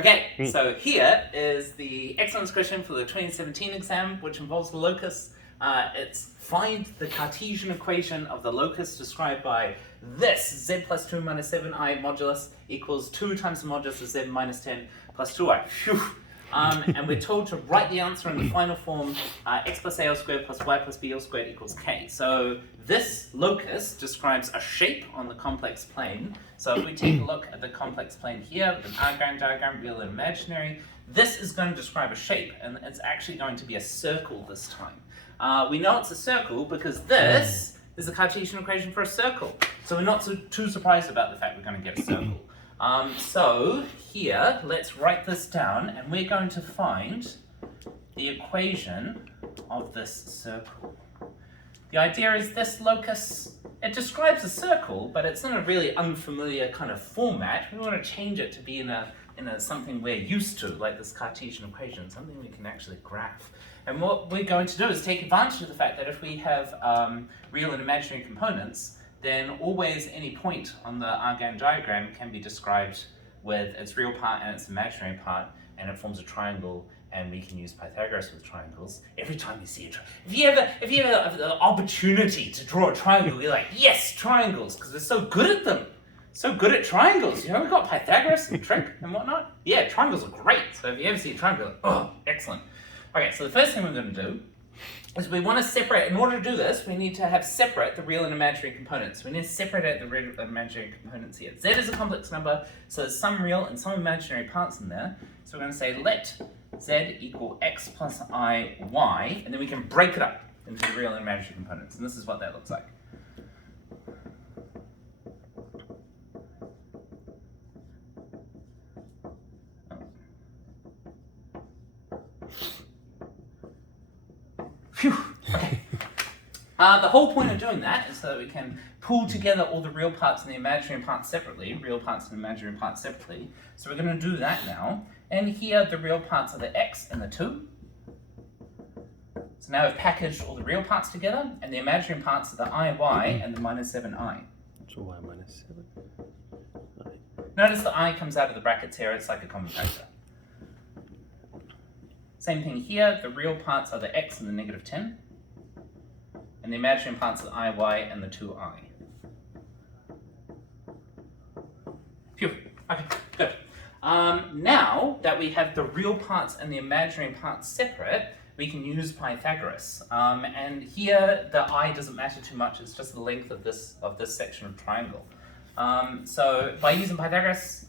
Okay, so here is the excellence question for the 2017 exam, which involves the locus. It's find the Cartesian equation of the locus described by this, z plus 2 minus 7i modulus equals 2 times the modulus of z minus 10 plus 2i. Phew. And we're told to write the answer in the final form, x plus a all squared plus y plus b all squared equals k. So this locus describes a shape on the complex plane. So if we take a look at the complex plane here with an Argand diagram, real and imaginary, this is going to describe a shape, and it's actually going to be a circle this time. We know it's a circle because this is the Cartesian equation for a circle. So we're not too surprised about the fact we're going to get a circle. So here, let's write this down, and we're going to find the equation of this circle. The idea is this locus, it describes a circle, but it's in a really unfamiliar kind of format. We want to change it to be in a something we're used to, like this Cartesian equation, something we can actually graph. And what we're going to do is take advantage of the fact that if we have real and imaginary components, then always any point on the Argand diagram can be described with its real part and its imaginary part, and it forms a triangle, and we can use Pythagoras with triangles every time we see a triangle. If you ever have the opportunity to draw a triangle, you're like, yes, triangles, because we're so good at them. So good at triangles. You know, we've got Pythagoras and trig and whatnot. Yeah, triangles are great. So if you ever see a triangle, like, oh, excellent. Okay, so the first thing we're going to do is we want to separate. In order to do this, we need to have separate the real and imaginary components. We need to separate out the real and imaginary components here. Z is a complex number, so there's some real and some imaginary parts in there. So we're going to say let z equal x plus I y, and then we can break it up into the real and imaginary components. And this is what that looks like. Phew. Okay. The whole point of doing that is so that we can pull together all the real parts and the imaginary parts separately, real parts and imaginary parts separately. So we're going to do that now. And here the real parts are the x and the 2. So now we've packaged all the real parts together, and the imaginary parts are the I, y, and the minus 7i. So y minus 7. Notice the I comes out of the brackets here, it's like a common factor. Same thing here, the real parts are the x and the negative 10. And the imaginary parts are the I, y, and the 2i. Phew, okay, good. Now that we have the real parts and the imaginary parts separate, we can use Pythagoras. And here the I doesn't matter too much, it's just the length of this section of triangle. So by using Pythagoras,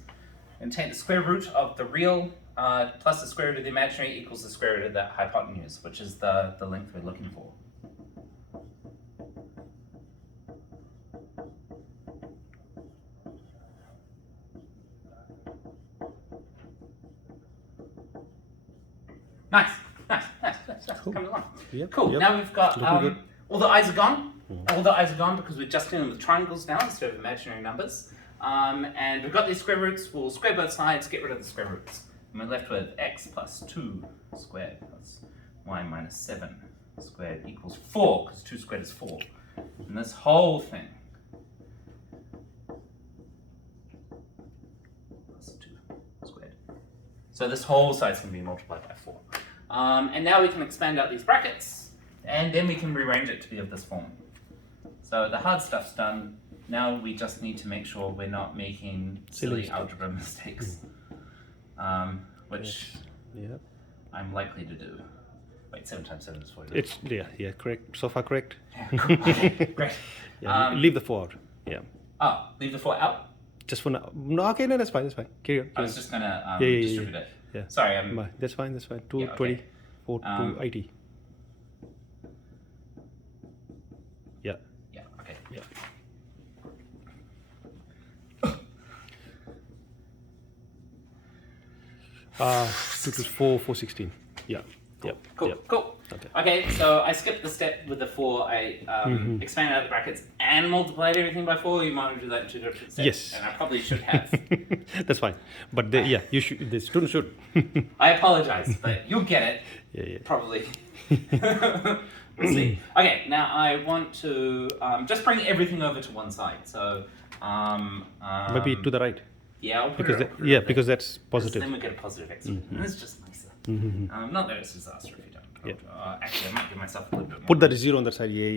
we can take the square root of the real plus the square root of the imaginary equals the square root of the hypotenuse, which is the length we're looking for. Nice. Cool. Coming along. Yep, Cool. yep. Now we've got all the i's are gone. Mm-hmm. All the i's are gone because we're just dealing with triangles now instead of imaginary numbers. And we've got these square roots. We'll square both sides, get rid of the square roots. And we're left with x plus 2 squared plus y minus 7 squared equals 4, because 2 squared is 4. And this whole thing plus 2 squared. So this whole side's going to be multiplied by 4. And now we can expand out these brackets, and then we can rearrange it to be of this form. So the hard stuff's done. Now we just need to make sure we're not making silly algebra mistakes. Which I'm likely to do. Wait, 7 times 7 is 40. It's correct. So far correct. Yeah, cool. Okay, great. Leave the 4 out. Yeah. Oh, leave the 4 out? Just for now. No, okay, no, that's fine. Carry on. I was just gonna Yeah. distribute it. Yeah. Sorry, That's fine. 220, Yeah, okay. 280. Yeah. Yeah, okay. Yeah. It was 416. Yeah. Yep. Cool, Yep. cool. Okay. Okay, so I skipped the step with the 4. I expanded out the brackets and multiplied everything by 4. You might want to do that in 2 different steps. Yes. And I probably should have. That's fine. But you should. The student should. I apologize, but you'll get it. Yeah. Probably. We'll see. Okay, now I want to just bring everything over to one side. So Maybe to the right. Yeah, I'll put because it up. because that's positive. Then we get a positive x. And it's just nicer. Not that it's a disaster if you don't. Actually, I might give myself a little bit more. Put that 0 on that side. Yeah.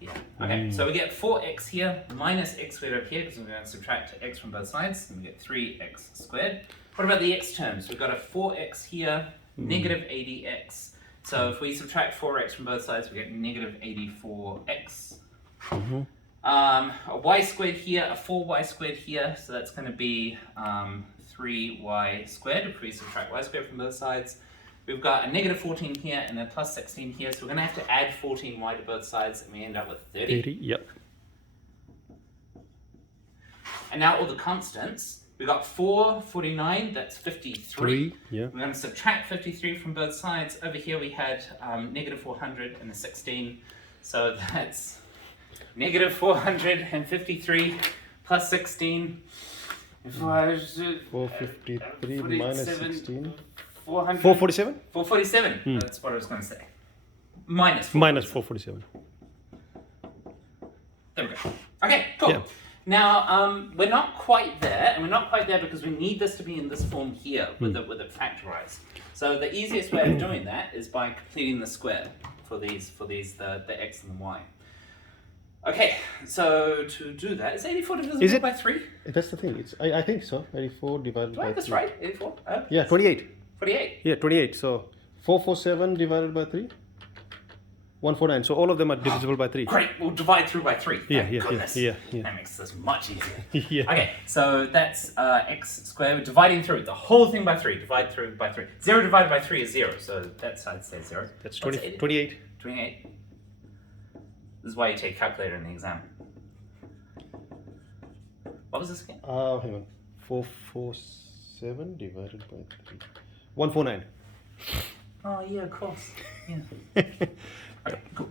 Yeah. Okay, so we get 4x here minus x squared over here because we're going to subtract x from both sides. And we get 3x squared. What about the x terms? We've got a 4x here, negative 80x. So if we subtract 4x from both sides, we get negative 84x. A y squared here, a 4y squared here. So that's going to be 3y squared if we subtract y squared from both sides. We've got a negative 14 here and a plus 16 here, so we're going to have to add 14y to both sides, and we end up with 30. 30, yep. And now all the constants. We've got 4, 49, that's 53. Yeah. We're going to subtract 53 from both sides. Over here we had negative 400 and a 16, so that's negative 453 plus 16. 453 minus 16. 447? 447, that's what I was going to say. Minus 447. There we go. Okay, cool. Yeah. Now, we're not quite there, and we're not quite there because we need this to be in this form here with it factorized. So the easiest way of doing that is by completing the square for these the x and the y. Okay, so to do that, is 84 divisible by 3? That's the thing. I think so. 84 divided Do I by have this 3. right? 84? Oh, Yeah, 28. 48. Yeah, 28. So 447 divided by 3. 149. So all of them are divisible by 3. Great, we'll divide through by 3. Thank Yeah. goodness. Yeah. That makes this much easier. Yeah. Okay, so that's x squared. We're dividing through the whole thing by 3. Divide through by 3. 0 divided by 3 is 0, so that side stays 0. That's What's 28. 28. This is why you take calculator in the exam. What was this again? Hang on. 447 divided by 3. 149. Oh, yeah, of course. Yeah. Okay, cool.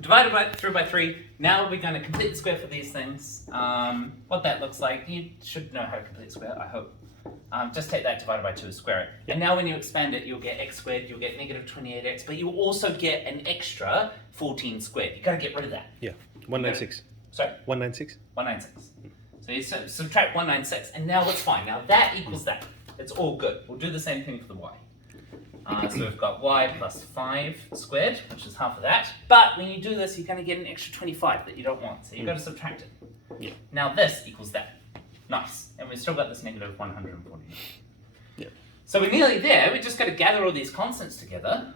Divided through by 3. Now we're going to complete the square for these things. What that looks like, you should know how to complete the square, I hope. Just take that divided by 2, square it. And now when you expand it, you'll get x squared, you'll get negative 28x, but you'll also get an extra 14 squared. You've got to get rid of that. Yeah. 196. Sorry? 196. 196. So you subtract 196, and now it's fine. Now that equals that. It's all good. We'll do the same thing for the y. So we've got y plus 5 squared, which is half of that. But when you do this, you're going to get an extra 25 that you don't want. So you've got to subtract it. Yeah. Now this equals that. Nice. And we've still got this negative 149. Yeah. So we're nearly there. We just got to gather all these constants together.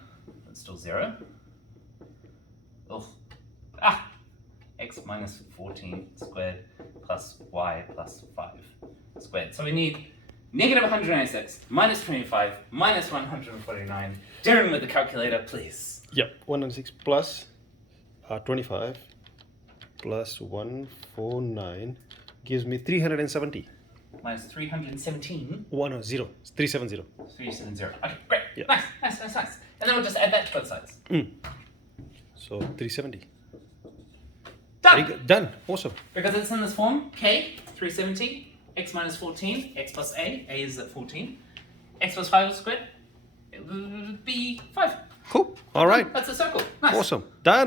That's still 0. X minus 14 squared plus y plus 5 squared. So we need negative 196 minus 25 minus 149. Darren with the calculator, please. Yep. 196 plus 25 plus 149 gives me 370. Minus 317. 100. 370. 370. Okay, great. Yeah. Nice. And then we'll just add that to both sides. So 370. Done. Very good. Done. Awesome. Because it's in this form, k, 370, x minus 14, x plus a is at 14, x plus 5 squared, it would be 5. Cool. All right. That's a circle. Nice. Awesome. Done.